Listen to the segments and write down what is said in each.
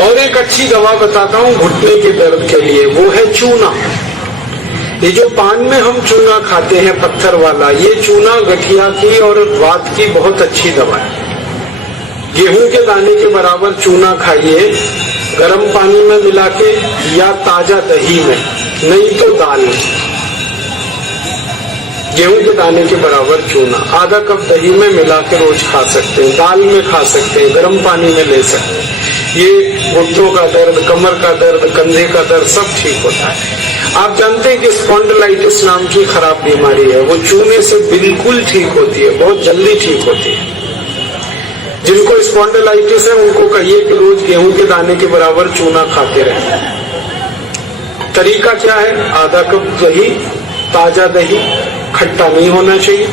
और एक अच्छी दवा बताता हूँ घुटने के दर्द के लिए, वो है चूना। ये जो पान में हम चूना खाते हैं पत्थर वाला, ये चूना गठिया की और वात की बहुत अच्छी दवा है। गेहूं के दाने के बराबर चूना खाइए, गर्म पानी में मिला के या ताजा दही में, नहीं तो दाल में। गेहूं के दाने के बराबर चूना आधा कप दही में मिला के रोज खा सकते हैं, दाल में खा सकते हैं, गर्म पानी में ले सकते हैं। ये घुटनों का दर्द, कमर का दर्द, कंधे का दर्द सब ठीक होता है। आप जानते हैं कि स्पॉन्डिलाइटिस नाम की खराब बीमारी है, वो चूने से बिल्कुल ठीक होती है, बहुत जल्दी ठीक होती है। जिनको स्पॉन्डिलाइटिस है उनको कहिए कि रोज गेहूं के दाने के बराबर चूना खाते रहें। तरीका क्या है? आधा कप दही, ताजा दही, खट्टा नहीं होना चाहिए,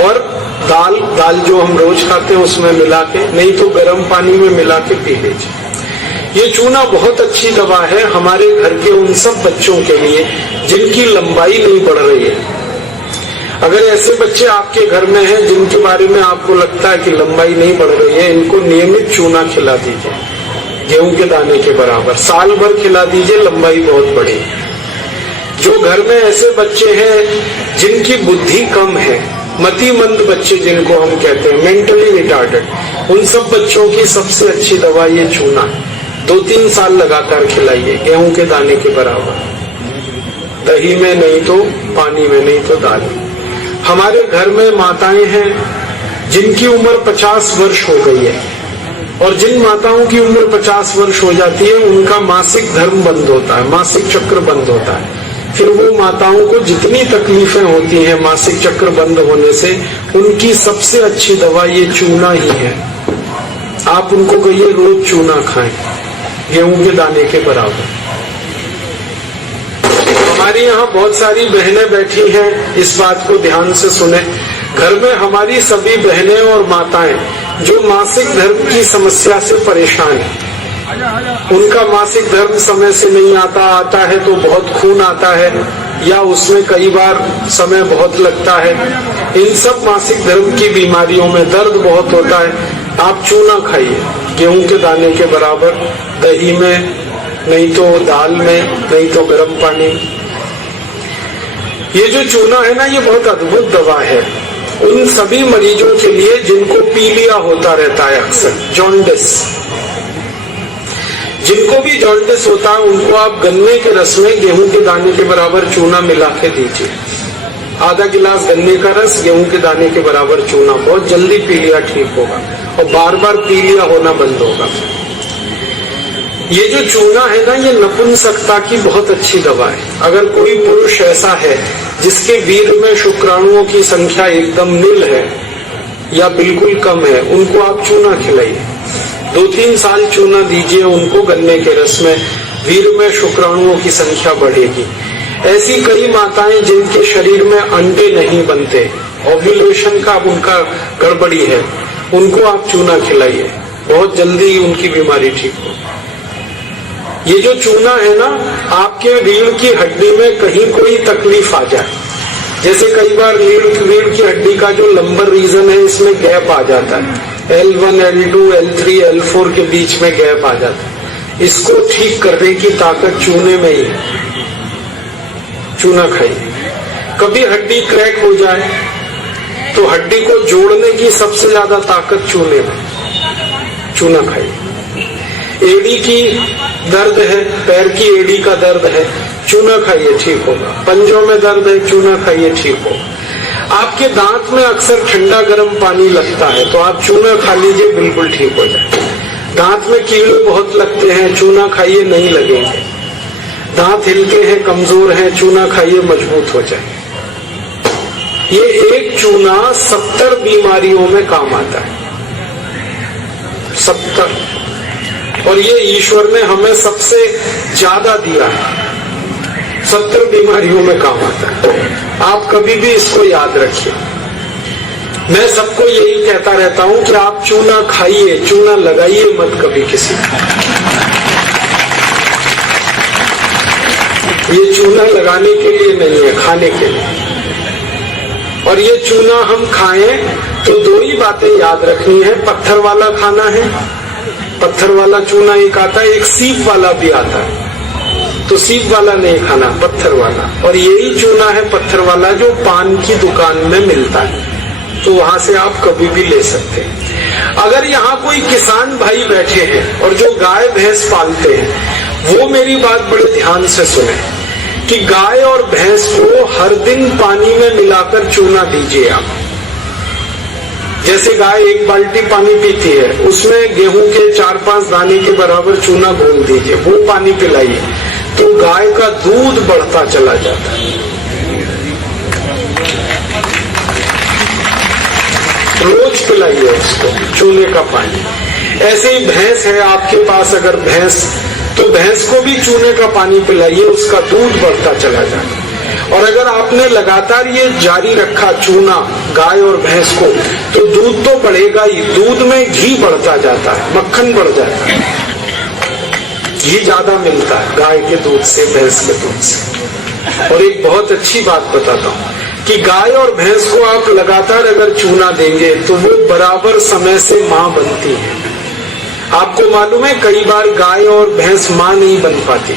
और दाल जो हम रोज खाते हैं उसमें मिला के, नहीं तो गर्म पानी में मिला के पी लीजिए। ये चूना बहुत अच्छी दवा है हमारे घर के उन सब बच्चों के लिए जिनकी लंबाई नहीं बढ़ रही है। अगर ऐसे बच्चे आपके घर में हैं जिनके बारे में आपको लगता है कि लंबाई नहीं बढ़ रही है, इनको नियमित चूना खिला दीजिए, गेहूं के दाने के बराबर, साल भर खिला दीजिए, लंबाई बहुत बढ़ी। जो घर में ऐसे बच्चे हैं जिनकी बुद्धि कम है, मतिमंद बच्चे जिनको हम कहते हैं, मेंटली रिटार्डेड, उन सब बच्चों की सबसे अच्छी दवा ये चूना। 2-3 साल लगातार खिलाइए, गेहूं के दाने के बराबर, दही में नहीं तो पानी में, नहीं तो दाल में। हमारे घर में माताएं हैं जिनकी उम्र 50 वर्ष हो गई है, और जिन माताओं की उम्र 50 वर्ष हो जाती है उनका मासिक धर्म बंद होता है, मासिक चक्र बंद होता है। फिर वो माताओं को जितनी तकलीफें होती हैं मासिक चक्र बंद होने से, उनकी सबसे अच्छी दवा ये चूना ही है। आप उनको कहिए रोज चूना खाएं, गेहूं के दाने के बराबर। हमारी यहाँ बहुत सारी बहनें बैठी हैं, इस बात को ध्यान से सुने। घर में हमारी सभी बहनें और माताएं जो मासिक धर्म की समस्या से परेशान हैं, उनका मासिक धर्म समय से नहीं आता है तो बहुत खून आता है, या उसमें कई बार समय बहुत लगता है। इन सब मासिक धर्म की बीमारियों में दर्द बहुत होता है। आप चूना खाइए, गेहूं के दाने के बराबर, दही में, नहीं तो दाल में, नहीं तो गर्म पानी। ये जो चूना है ना, ये बहुत अद्भुत दवा है उन सभी मरीजों के लिए जिनको पीलिया होता रहता है, अक्सर जॉन्डिस। जिनको भी जॉन्डिस होता है उनको आप गन्ने के रस में गेहूं के दाने के बराबर चूना मिला के दीजिए। आधा गिलास गन्ने का रस, गेहूं के दाने के बराबर चूना, बहुत जल्दी पीलिया ठीक होगा और बार बार पीलिया होना बंद होगा। ये जो चूना है ना, ये नपुंसकता की बहुत अच्छी दवा है। अगर कोई पुरुष ऐसा है जिसके वीर्य में शुक्राणुओं की संख्या एकदम नील है या बिल्कुल कम है, उनको आप चूना खिलाइए। 2-3 साल चूना दीजिए उनको गन्ने के रस में, वीर्य में शुक्राणुओं की संख्या बढ़ेगी। ऐसी कई माताएं जिनके शरीर में अंडे नहीं बनते, ओव्यूलेशन का उनका गड़बड़ी है, उनको आप चूना खिलाइए, बहुत जल्दी उनकी बीमारी ठीक हो। ये जो चूना है ना, आपके रीढ़ की हड्डी में कहीं कोई तकलीफ आ जाए, जैसे कई बार रीढ़ की हड्डी का जो लंबर रीजन है इसमें गैप आ जाता है, L1, L2, L3, L4 के बीच में गैप आ जाता है, इसको ठीक करने की ताकत चूने में ही है। चूना खाइए। कभी हड्डी क्रैक हो जाए तो हड्डी को जोड़ने की सबसे ज्यादा ताकत चूने में, चूना खाइए। एड़ी की दर्द है, पैर की एड़ी का दर्द है, चूना खाइए, ठीक होगा। पंजों में दर्द है, चूना खाइए, ठीक होगा। आपके दांत में अक्सर ठंडा गर्म पानी लगता है तो आप चूना खा लीजिए, बिल्कुल ठीक हो जाए। दांत में कीड़े बहुत लगते हैं, चूना खाइए, नहीं लगेंगे। दांत हिलते हैं, कमजोर हैं, चूना खाइए, मजबूत हो जाए। ये एक चूना 70 बीमारियों में काम आता है, 70। और ये ईश्वर ने हमें सबसे ज्यादा दिया है, 70 बीमारियों में काम आता है। आप कभी भी इसको याद रखिए। मैं सबको यही कहता रहता हूं कि आप चूना खाइए, चूना लगाइए मत कभी किसी को। ये चूना लगाने के लिए नहीं है, खाने के लिए। और ये चूना हम खाएं तो 2 ही बातें याद रखनी है, पत्थर वाला खाना है पत्थर वाला चूना एक आता है, एक सीप वाला भी आता है। तो सीप वाला नहीं खाना, पत्थर वाला। और यही चूना है पत्थर वाला जो पान की दुकान में मिलता है, तो वहां से आप कभी भी ले सकते हैं। अगर यहाँ कोई किसान भाई बैठे हैं और जो गाय भैंस पालते हैं, वो मेरी बात बड़े ध्यान से सुने कि गाय और भैंस को हर दिन पानी में मिलाकर चूना दीजिए आप। जैसे गाय 1 बाल्टी पानी पीती है, उसमें गेहूं के 4-5 दाने के बराबर चूना घोल दीजिए, वो पानी पिलाइए, तो गाय का दूध बढ़ता चला जाता है। रोज पिलाइए उसको चूने का पानी। ऐसे ही भैंस है आपके पास, अगर भैंस, तो भैंस को भी चूने का पानी पिलाइए, उसका दूध बढ़ता चला जाता है। और अगर आपने लगातार ये जारी रखा चूना गाय और भैंस को, तो दूध तो बढ़ेगा ही, दूध में घी बढ़ता जाता है, मक्खन बढ़ जाता है, घी ज्यादा मिलता है गाय के दूध से, भैंस के दूध से। और एक बहुत अच्छी बात बताता हूँ कि गाय और भैंस को आप लगातार अगर चूना देंगे तो वो बराबर समय से मां बनती है। आपको मालूम है कई बार गाय और भैंस मां नहीं बन पाती,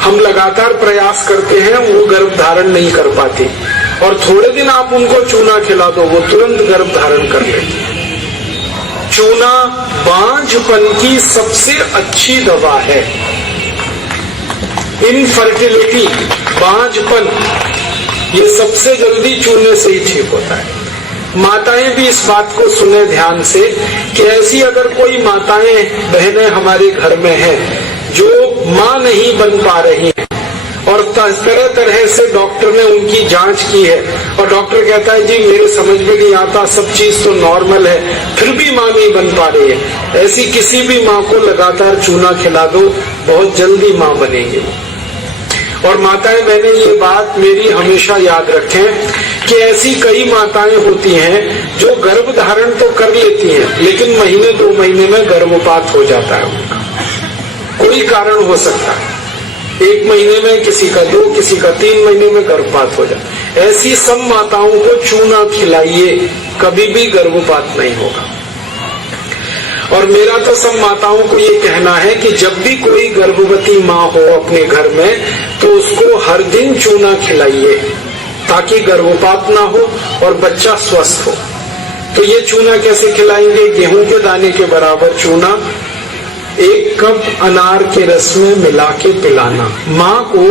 हम लगातार प्रयास करते हैं, वो गर्भ धारण नहीं कर पाती, और थोड़े दिन आप उनको चूना खिला दो, वो तुरंत गर्भ धारण कर लेती है। चूना बांझपन की सबसे अच्छी दवा है। इनफर्टिलिटी, बांझपन, ये सबसे जल्दी चूने से ही ठीक होता है। माताएं भी इस बात को सुने ध्यान से कि ऐसी अगर कोई माताएं बहनें हमारे घर में हैं जो मां नहीं बन पा रही हैं, और तरह तरह से डॉक्टर ने उनकी जांच की है, और डॉक्टर कहता है जी मेरे समझ में नहीं आता, सब चीज तो नॉर्मल है, फिर भी मां नहीं बन पा रही है, ऐसी किसी भी मां को लगातार चूना खिला दो, बहुत जल्दी मां बनेगी। और माताएं, मैंने ये बात मेरी हमेशा याद रखें कि ऐसी कई माताएं होती हैं जो गर्भ धारण तो कर लेती हैं, लेकिन महीने 2 महीने में गर्भपात हो जाता है उनका, कोई कारण हो सकता है। 1 महीने में, किसी का 2, किसी का 3 महीने में गर्भपात हो जाता है। ऐसी सब माताओं को चूना खिलाइए, कभी भी गर्भपात नहीं होगा। और मेरा तो सब माताओं को ये कहना है कि जब भी कोई गर्भवती माँ हो अपने घर में, तो उसको हर दिन चूना खिलाइए ताकि गर्भपात ना हो और बच्चा स्वस्थ हो। तो ये चूना कैसे खिलाएंगे? गेहूं के दाने के बराबर चूना 1 कप अनार के रस में मिला के पिलाना। माँ को,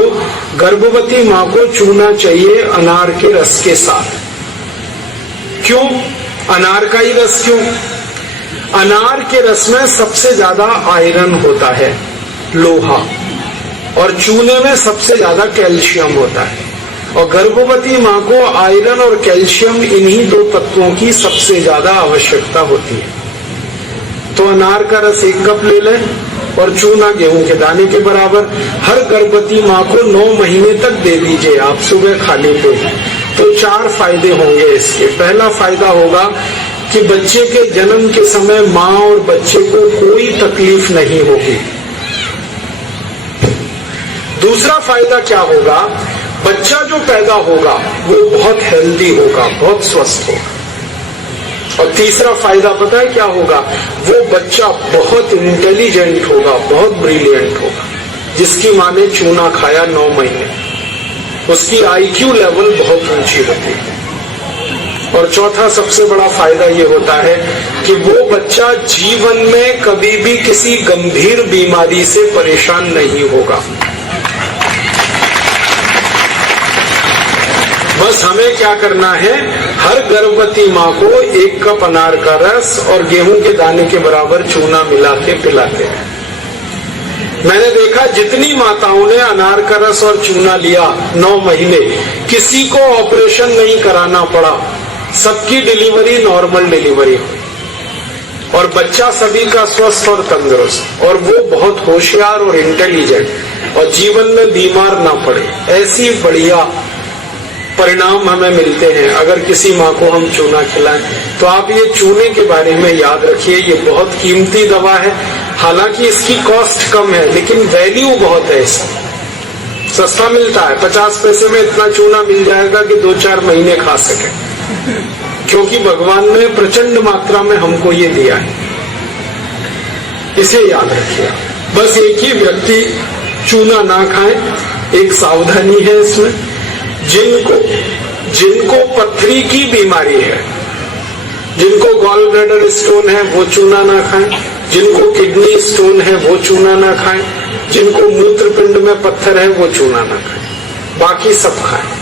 गर्भवती माँ को चूना चाहिए अनार के रस के साथ। क्यों अनार का ही रस? क्यों? अनार के रस में सबसे ज्यादा आयरन होता है, लोहा, और चूने में सबसे ज्यादा कैल्शियम होता है। और गर्भवती माँ को आयरन और कैल्शियम, इन्हीं 2 तत्वों की सबसे ज्यादा आवश्यकता होती है। तो अनार का रस 1 कप ले लें और चूना गेहूं के दाने के बराबर हर गर्भवती माँ को 9 महीने तक दे दीजिए आप, सुबह खाली पेट। तो 4 फायदे होंगे इसके। पहला फायदा होगा कि बच्चे के जन्म के समय माँ और बच्चे को कोई तकलीफ नहीं होगी। दूसरा फायदा क्या होगा? बच्चा जो पैदा होगा वो बहुत हेल्दी होगा, बहुत स्वस्थ होगा। और तीसरा फायदा पता है क्या होगा? वो बच्चा बहुत इंटेलिजेंट होगा, बहुत ब्रिलियंट होगा। जिसकी माँ ने चूना खाया 9 महीने, उसकी IQ लेवल बहुत ऊंची होती है। और चौथा सबसे बड़ा फायदा ये होता है कि वो बच्चा जीवन में कभी भी किसी गंभीर बीमारी से परेशान नहीं होगा। बस हमें क्या करना है? हर गर्भवती माँ को 1 कप अनार का रस और गेहूं के दाने के बराबर चूना मिला के पिलाते हैं। मैंने देखा जितनी माताओं ने अनार का रस और चूना लिया 9 महीने, किसी को ऑपरेशन नहीं कराना पड़ा, सबकी डिलीवरी नॉर्मल डिलीवरी हुई और बच्चा सभी का स्वस्थ और तंदुरुस्त, और वो बहुत होशियार और इंटेलिजेंट, और जीवन में बीमार ना पड़े। ऐसी बढ़िया परिणाम हमें मिलते हैं अगर किसी माँ को हम चूना खिलाएं। तो आप ये चूने के बारे में याद रखिए, ये बहुत कीमती दवा है। हालांकि इसकी कॉस्ट कम है, लेकिन वैल्यू बहुत है इसकी। सस्ता मिलता है, 50 पैसे में इतना चूना मिल जाएगा कि 2-4 महीने खा सके, क्योंकि भगवान ने प्रचंड मात्रा में हमको ये दिया है। इसे याद रखिए। बस एक ही व्यक्ति चूना ना खाए, एक सावधानी है इसमें। जिनको पथरी की बीमारी है, जिनको गॉल ब्लैडर स्टोन है, वो चूना ना खाएं। जिनको किडनी स्टोन है, वो चूना ना खाएं। जिनको मूत्रपिंड में पत्थर है, वो चूना ना खाएं। बाकी सब खाएं।